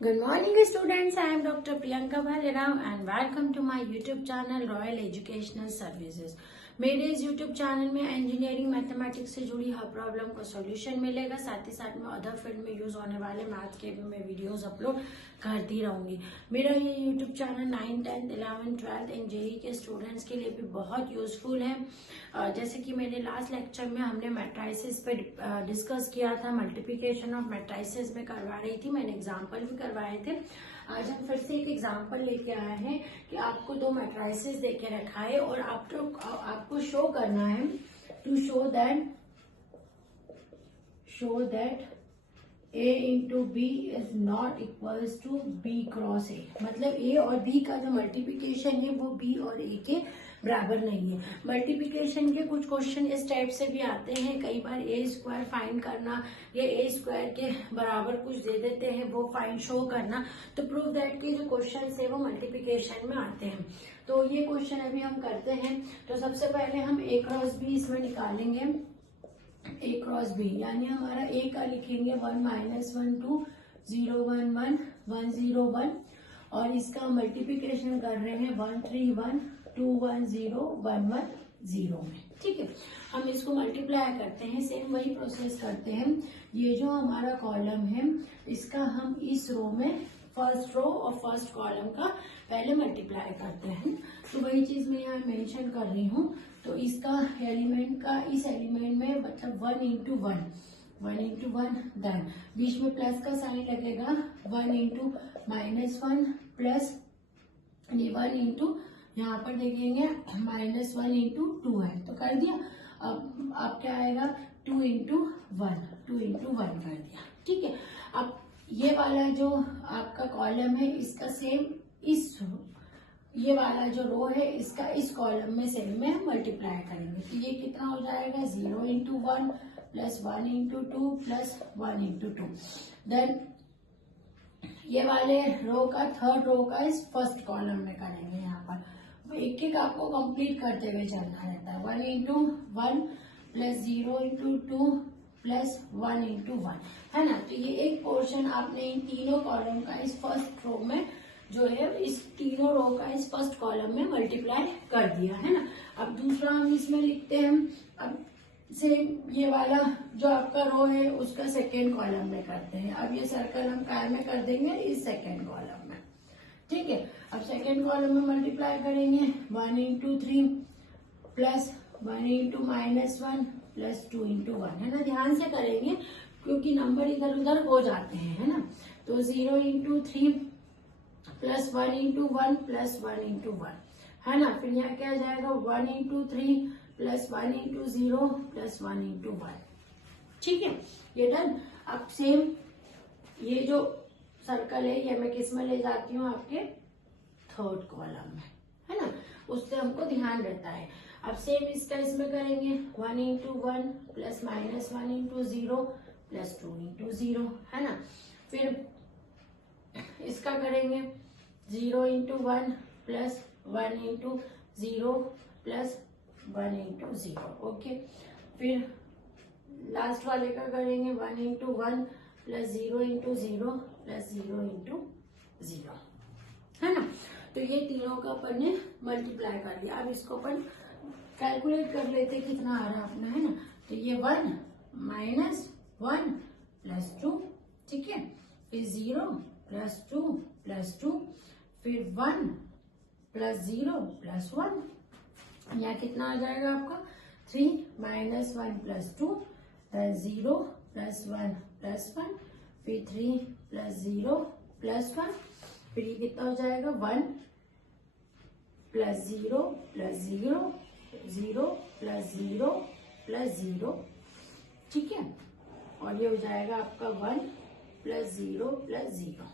Good morning students, I am Dr. Priyanka Bhalerao and welcome to my YouTube channel Royal Educational Services। मेरे इस YouTube channel में engineering mathematics से जुड़ी हर problem को solution मिलेगा। साथ ही साथ में अदर फील्ड में यूज होने वाले मैथ के भी मैं वीडियोस अपलोड करती रहूंगी। मेरा ये YouTube चैनल 9, 10, 11, 12 एंड जेई के स्टूडेंट्स के लिए भी बहुत यूजफुल है। जैसे कि मेरे लास्ट लेक्चर में हमने मैट्राइसिस पे डिस्कस किया था, मल्टीप्लिकेशन ऑफ मैट्राइसिस में करवा रही थी, मैंने एग्जाम्पल भी करवाए थे। आज हम फिर से एक एग्जाम्पल लेके आए हैं कि आपको दो मैट्राइसिस देके रखा है और आपको शो करना है to show that A into B is not equals to B cross A. मतलब ए और बी का जो मल्टीप्लिकेशन है वो बी और ए के बराबर नहीं है। मल्टीप्लिकेशन के कुछ क्वेश्चन इस टाइप से भी आते हैं, कई बार ए स्क्वायर फाइंड करना या ए स्क्वायर के बराबर कुछ दे देते हैं वो फाइंड शो करना। तो प्रूव दैट के जो क्वेश्चन है वो मल्टीप्लिकेशन में आते हैं। तो ये क्वेश्चन अभी हम करते हैं। तो सबसे पहले हम ए क्रॉस बी इसमें निकालेंगे। ए क्रॉस बी यानी हमारा ए का लिखेंगे 1 - 1 2 0 1 1 1 0 1 और इसका मल्टीप्लिकेशन कर रहे हैं 1 3 1 2 1 0 1 1 0 में। ठीक है, हम इसको मल्टीप्लाई करते हैं, सेम वही प्रोसेस करते हैं। ये जो हमारा कॉलम है इसका हम इस रो में फर्स्ट रो और फर्स्ट कॉलम का पहले मल्टीप्लाई करते हैं। तो वही चीज मैं यहाँ मेंशन कर रही हूँ। तो इसका एलिमेंट का इस एलिमेंट में मतलब 1 इंटू 1 देन बीच में प्लस का साइन लगेगा 1 इंटू -1 प्लस 1 इंटू यहाँ पर देखेंगे -1 इंटू 2 है तो कर दिया। अब क्या आएगा 2 इंटू 1 कर दिया। ठीक है, अब ये वाला जो आपका कॉलम है इसका सेम ये वाला जो रो है इसका इस कॉलम में सेम में हम मल्टीप्लाई करेंगे। तो ये कितना हो जाएगा 0 into 1 plus 1 into 2 plus 1 into 2। Then ये वाले रो का थर्ड रो का इस फर्स्ट कॉलम में करेंगे। यहाँ पर एक एक आपको कंप्लीट करते हुए चलना रहता है। 1 into 1 plus 0 into 2 plus 1 into 1 है ना। तो ये एक पोर्शन आपने इन तीनों कॉलम का इस फर्स्ट रो में जो है इस तीनों रो का इस फर्स्ट कॉलम में मल्टीप्लाई कर दिया है ना। अब दूसरा हम इसमें लिखते हैं। अब सेम ये वाला जो आपका रो है उसका सेकेंड कॉलम में करते हैं। अब ये सर्कल हम काय में कर देंगे इस सेकेंड कॉलम में। ठीक है, अब सेकेंड कॉलम में मल्टीप्लाई करेंगे 1 into 3 plus 1 into -1 plus 2 into 1 है ना। ध्यान से करेंगे क्योंकि नंबर इधर उधर हो जाते हैं है ना। तो 0 into 3 plus 1 into 1 plus 1 into 1 है ना। फिर यहाँ क्या आ जाएगा 1 into 3 plus 1 into 0 plus 1 into 1। ठीक है, ये डन। अब सेम ये जो सर्कल है ये मैं किस में ले जाती हूँ आपके थर्ड कॉलम में है ना, उससे हमको ध्यान रहता है। अब सेम इसका इसमें करेंगे 1 into 1 plus -1 into 0 plus 2 into 0 है ना। फिर इसका करेंगे 0 into 1 plus 1 into 0 plus 1 into 0। Okay, फिर लास्ट वाले का करेंगे 1 into 1 plus 0 into 0 plus 0 into 0 है ना। तो ये तीनों का अपन ने मल्टीप्लाई कर दिया। अब इसको अपन कैलकुलेट कर लेते कितना आ रहा है अपना है ना। तो ये 1 - 1 प्लस 2, ठीक है, फिर 0 प्लस 2 प्लस 2, फिर 1 प्लस 0 प्लस 1। यहाँ कितना आ जाएगा आपका 3 - 1 प्लस 2 प्लस 0 प्लस 1 प्लस 1, फिर 3 प्लस 0 प्लस 1, फिर ये कितना हो जाएगा 1 प्लस 0 प्लस 0 0 प्लस 0 प्लस 0। ठीक है, और ये हो जाएगा आपका 1 प्लस 0 प्लस 0।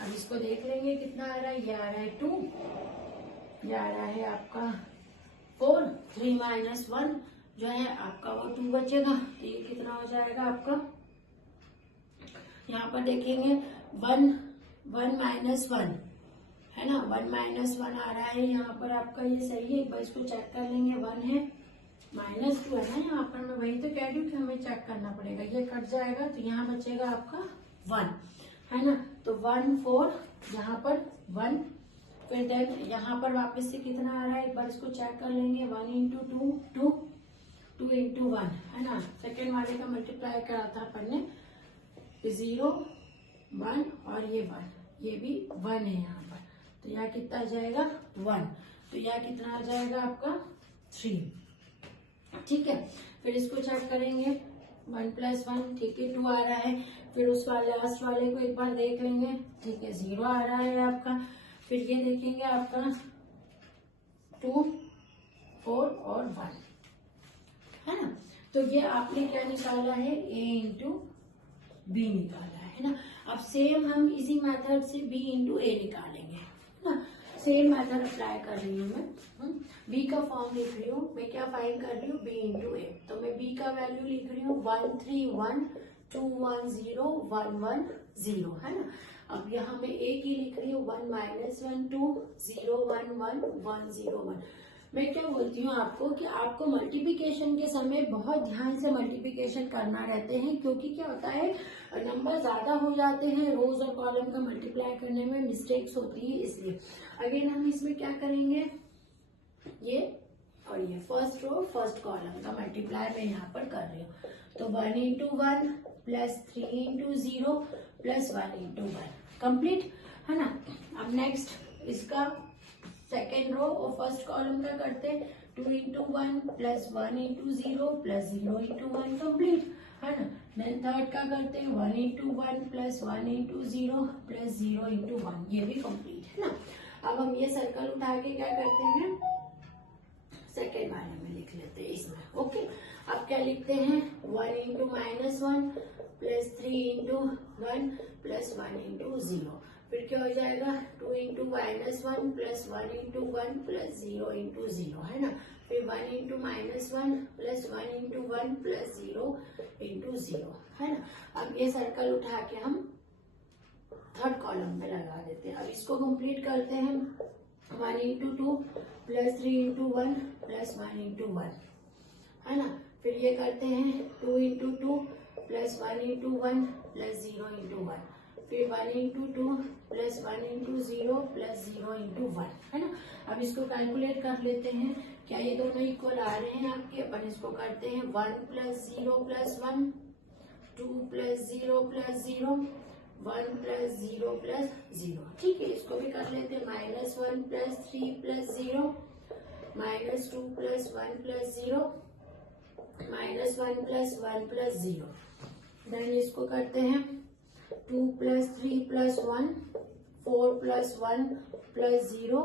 अब इसको देख लेंगे कितना आ रहा है। ये आ रहा है 2, ये आ रहा है आपका 4, 3 - 1 जो है आपका वो 2 बचेगा। तो ये कितना हो जाएगा आपका, यहाँ पर देखेंगे 1 -1 है ना। 1 -1 आ रहा है यहाँ पर आपका, ये सही है। एक बार इसको चेक कर लेंगे। 1 है -2 है ना यहाँ पर। मैं वही तो कह रही हूँ कि हमें चेक करना पड़ेगा। ये कट जाएगा तो यहाँ बचेगा आपका 1। है ना। तो 1 4 यहाँ पर 1, फिर देन यहाँ पर वापस से कितना आ रहा है, एक बार इसको चेक कर लेंगे। 1 इंटू 2 2, 2 इंटू 1, है ना। सेकेंड वाले का मल्टीप्लाई करा था अपन ने, 0 1 और ये 1, ये भी 1 है यहाँ पर, तो यहाँ कितना आ जाएगा 1, तो यहाँ कितना आ जाएगा आपका 3, ठीक है। फिर इसको चेक करेंगे, 1 + 1, ठीक है, 2 आ रहा है। फिर उस वाले लास्ट वाले को एक बार देख लेंगे, ठीक है, 0 आ रहा है आपका। फिर ये देखेंगे आपका 2 4 और 1, है ना। तो ये आपने क्या निकाला है, a इंटू बी निकाला है ना। अब सेम हम इसी मेथड से b इंटू ए निकालेंगे, है ना। सेम मेथड अप्लाई कर रही हूँ मैं, b का फॉर्म लिख रही हूँ मैं, क्या फाइंड कर रही हूँ, b इंटू ए। तो मैं b का वैल्यू लिख रही हूँ 1 3 1 2 1 0 1 1 0, है ना। अब यहाँ मैं a की लिख रही हूँ 1 -1 2 0 1 1 1 0 1। मैं क्या बोलती हूँ आपको कि आपको मल्टीप्लिकेशन के समय बहुत ध्यान से मल्टीप्लिकेशन करना रहते हैं, क्योंकि क्या होता है, नंबर ज्यादा हो जाते हैं, रोज और कॉलम का मल्टीप्लाई करने में मिस्टेक्स होती है। इसलिए अगेन हम इसमें क्या करेंगे, ये और ये फर्स्ट रो फर्स्ट कॉलम का मल्टीप्लाई मैं यहाँ पर कर रही हूँ। तो 1 into 1 plus 3 into 0 plus 1 into 1 complete, है ना। अब नेक्स्ट इसका सेकेंड रो और फर्स्ट कॉलम का करते हैं, 2 into 1 plus 1 into 0 plus 0 into 1 complete, है ना। देन थर्ड का करते हैं 1 into 1 plus 1 into 0 plus 0 into 1, ये भी कंप्लीट, है ना। अब हम ये सर्कल उठा के क्या करते हैं, सेकेंड वाले में लिख लेते हैं इसमें, ओके। अब क्या लिखते हैं, 1 into -1 plus 3 into 1 plus 1 into 0, फिर क्या हो जाएगा 2 into -1 plus 1 into 1 plus 0 into 0, है ना। फिर 1 into -1 plus 1 into 1 plus 0 into 0, है ना। अब ये सर्कल उठा के हम थर्ड कॉलम में लगा देते हैं। अब इसको कंप्लीट करते हैं, 1 into 2 plus 3 into 1 plus 1 into 1, है ना। फिर ये करते हैं 2 into 2 plus 1 into 1 plus 0 into 1, फिर 1 into 2 plus 1 into 0 plus 0 into 1, है ना। अब इसको कैलकुलेट कर लेते हैं, क्या ये दोनों इक्वल आ रहे हैं आपके। अपन इसको करते हैं 1 plus 0 plus 1, 2 plus 0 plus 0, 1 plus 0 plus 0, ठीक है। इसको भी कर लेते हैं, -1 plus 3 plus 0, -2 plus 1 plus 0, -1 plus 1 plus 0। Then इसको करते हैं 2 plus 3 plus 1, 4 plus 1 plus 0,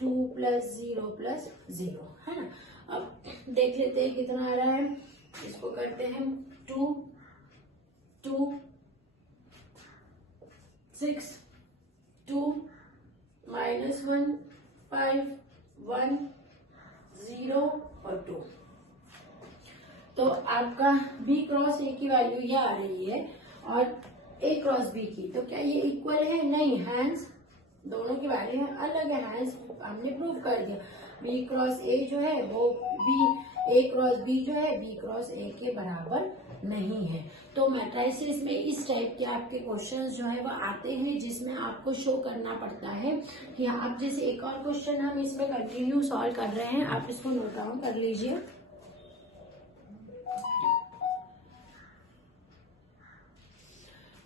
2 plus 0 plus 0, है ना। अब देख लेते हैं कितना आ रहा है, इसको करते हैं 2 2 6 2 -1 5 1 0 और 2। तो आपका b क्रॉस a की वैल्यू ये आ रही है और a क्रॉस b की, तो क्या ये इक्वल है, नहीं, हैंस दोनों की वैल्यू अलग है, हैंस हमने प्रूव कर दिया। b क्रॉस a जो है वो a क्रॉस b जो है b क्रॉस a के बराबर नहीं है। तो मैट्रिसेस में इस टाइप के आपके क्वेश्चंस जो है वो आते हैं, जिसमें आपको शो करना पड़ता है कि आप जैसे एक और क्वेश्चन हम इसमें कंटिन्यू सॉल्व कर रहे हैं, आप इसको नोट डाउन कर लीजिए।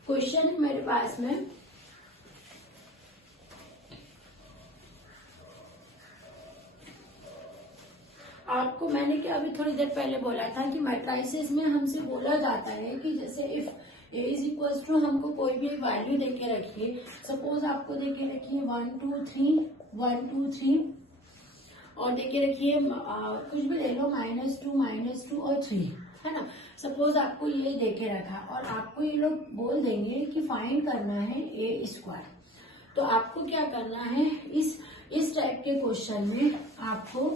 क्वेश्चन है मेरे पास में, आपको मैंने क्या अभी थोड़ी देर पहले बोला था कि मैट्रिसेस में हमसे बोला जाता है कि जैसे if a is equal to, हमको कोई भी एक वैल्यू देके रखिए, सपोज आपको देके रखिए 1 2 3 1 2 3 और देके रखिए कुछ भी ले लो -2 और 3, है ना। सपोज आपको ये देके रखा और आपको ये लोग बोल देंगे कि फाइंड करना है a², तो आपको क्या करना है, इस टाइप के क्वेश्चन में आपको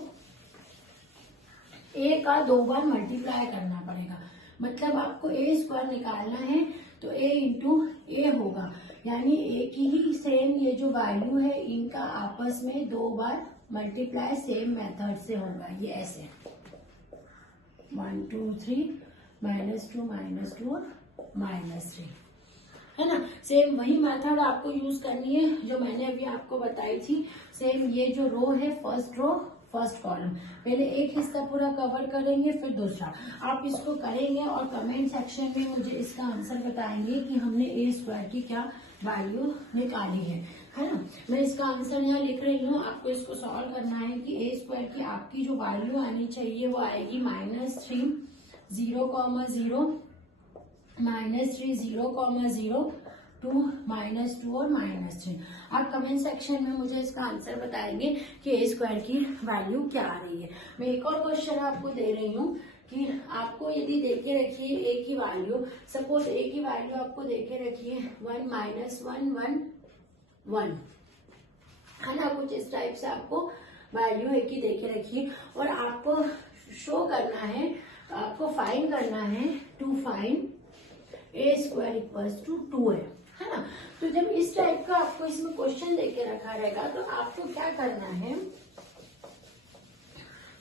a का 2 बार मल्टीप्लाई करना पड़ेगा। मतलब आपको a² निकालना है तो a इंटू ए होगा, यानी a की ही सेम ये जो वैल्यू है इनका आपस में 2 बार मल्टीप्लाई सेम मेथड से होगा। ये ऐसे 1 2 3 -2 और -3, है ना। सेम वही मेथड आपको यूज करनी है जो मैंने अभी आपको बताई थी। सेम ये जो रो है, फर्स्ट रो फर्स्ट कॉलम, पहले एक हिस्सा पूरा कवर करेंगे फिर दूसरा। आप इसको करेंगे और कमेंट सेक्शन में मुझे इसका आंसर बताएंगे कि हमने ए स्क्वायर की क्या वैल्यू निकाली है ना। मैं इसका आंसर यहाँ लिख रही हूँ, आपको इसको सॉल्व करना है कि ए स्क्वायर की आपकी जो वैल्यू आनी चाहिए वो आएगी -3 0,0 -3 0,0 2 -2 और -3। आप कमेंट सेक्शन में मुझे इसका आंसर बताएंगे कि ए स्क्वायर की वैल्यू क्या आ रही है। मैं एक और क्वेश्चन आपको दे रही हूँ कि आपको यदि देखे रखिए ए की वैल्यू, सपोज ए की वैल्यू आपको देखे रखिए 1 -1 1 1 है ना, कुछ इस टाइप से आपको वैल्यू ए की देखे रखिए और आपको शो करना है, आपको फाइंड करना है to find a square equals to 2 है ना। तो जब इस टाइप का आपको इसमें क्वेश्चन देके रखा रहेगा तो आपको क्या करना है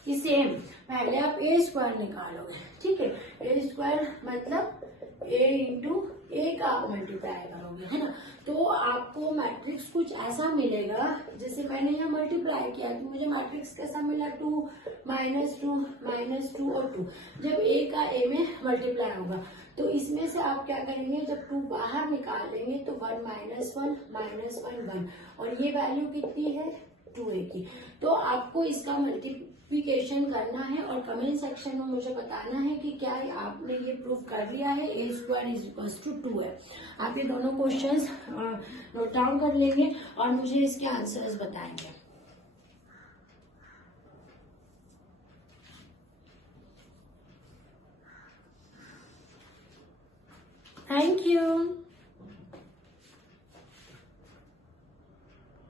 कि सेम पहले आप ए स्क्वायर निकालोगे, ठीक है। ए स्क्वायर मतलब ए इंटू ए का आप मल्टीप्लाई करोगे, है ना। तो आपको मैट्रिक्स कुछ ऐसा मिलेगा, जैसे मैंने यहाँ मल्टीप्लाई किया तो मुझे मैट्रिक्स कैसा मिला 2 -2 और 2। जब ए का ए में मल्टीप्लाई होगा तो इसमें से आप क्या करेंगे, जब 2 बाहर निकाल लेंगे तो 1 -1 -1 1 और ये वैल्यू कितनी है 2a की। तो आपको इसका मल्टीप्लिकेशन करना है और कमेंट सेक्शन में मुझे बताना है कि क्या आपने ये प्रूव कर लिया है ए स्क्वायर इज इक्वल टू 2 है। आप ये दोनों क्वेश्चंस नोट डाउन कर लेंगे और मुझे इसके आंसर्स बताएंगे। Thank you.